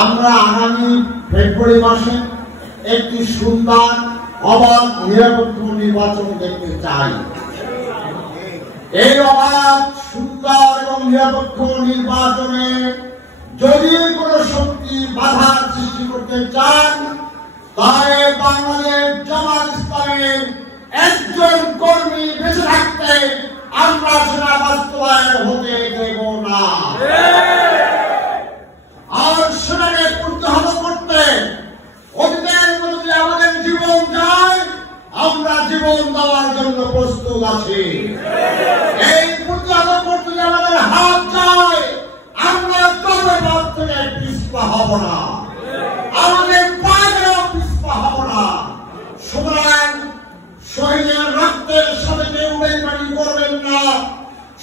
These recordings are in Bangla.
আমরা আগামী ফেব্রুয়ারি মাসে একটি সুন্দর অবাধ নিরপেক্ষ নির্বাচন দেখতে চাই। এই অবাধ সুন্দর এবং নিরপেক্ষ নির্বাচনে যদি কোনো শক্তি বাধা সৃষ্টি করতে চান, তাহলে বাংলাদেশ জামাত ইসলামের একজন কর্মী বেঁচে থাকতে আমরা সেটা বাস্তবায়ন হতে দেব না। আর সেটাকে প্রতিহত করতে অতীতের মতো যদি আমাদের জীবন যায়, আমরা জীবন দেওয়ার জন্য প্রস্তুত আছি। এই প্রতিহত করতে যদি আমাদের হাত যায়, আমরা তবে পথ থেকে পিছপা হব না, আমাদের পায়েও পিছপা হব না। সুতরাং শহীদের রক্তের সাথে কেউ বেইমানি করবেন না,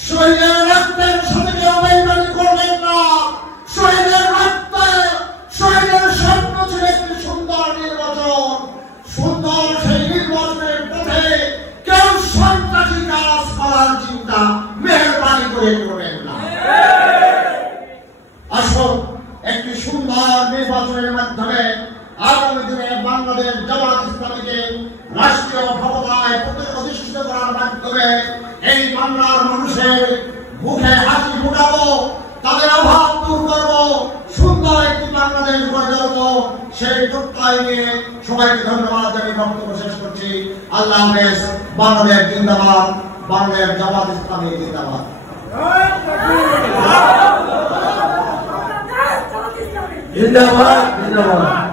শহীদের রক্তের সাথে কেউ বেইমানি করবেন না। শহীদের রক্তে শহীদের স্বপ্ন ছিল একটি সুন্দর নির্বাচন, সুন্দর সেই নির্বাচনের পথে কেউ সন্ত্রাসী কাজ করার চিন্তা মেহরবানি করে করবেন না। আসুন একটি সুন্দর নির্বাচনের মাধ্যমে আগামী দিনে বাংলাদেশ জামাত ইসলামীকে রাষ্ট্রীয় ক্ষমতায় প্রতিষ্ঠিত করার মাধ্যমে এই বাংলার মানুষের মুখে হাসি ফুটাবো, তাদের অভাব দূর করবো, সুন্দর একটি বাংলাদেশ গড়ে তুলবো। সেই প্রত্যয় নিয়ে সবাইকে ধন্যবাদ জানিয়ে বক্তব্য শেষ করছি। আল্লাহ হাফেজ। বাংলাদেশ জিন্দাবাদ, বাংলাদেশ জামাত ইসলামী জিন্দাবাদ। জিন্দাবাদ জিন্দাবাদ।